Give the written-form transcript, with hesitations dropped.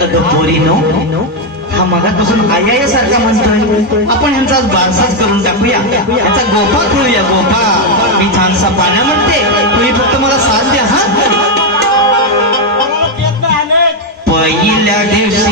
अगं पोरीनो, हा मगापासून आया सारखा म्हणतोय, आपण यांचा बारसाच करून टाकूया, याचा गोपा खेळूया. गोपा मी छानसा पाण्या म्हणते, तुम्ही फक्त मला साथ द्या. हा पहिल्या दिवशी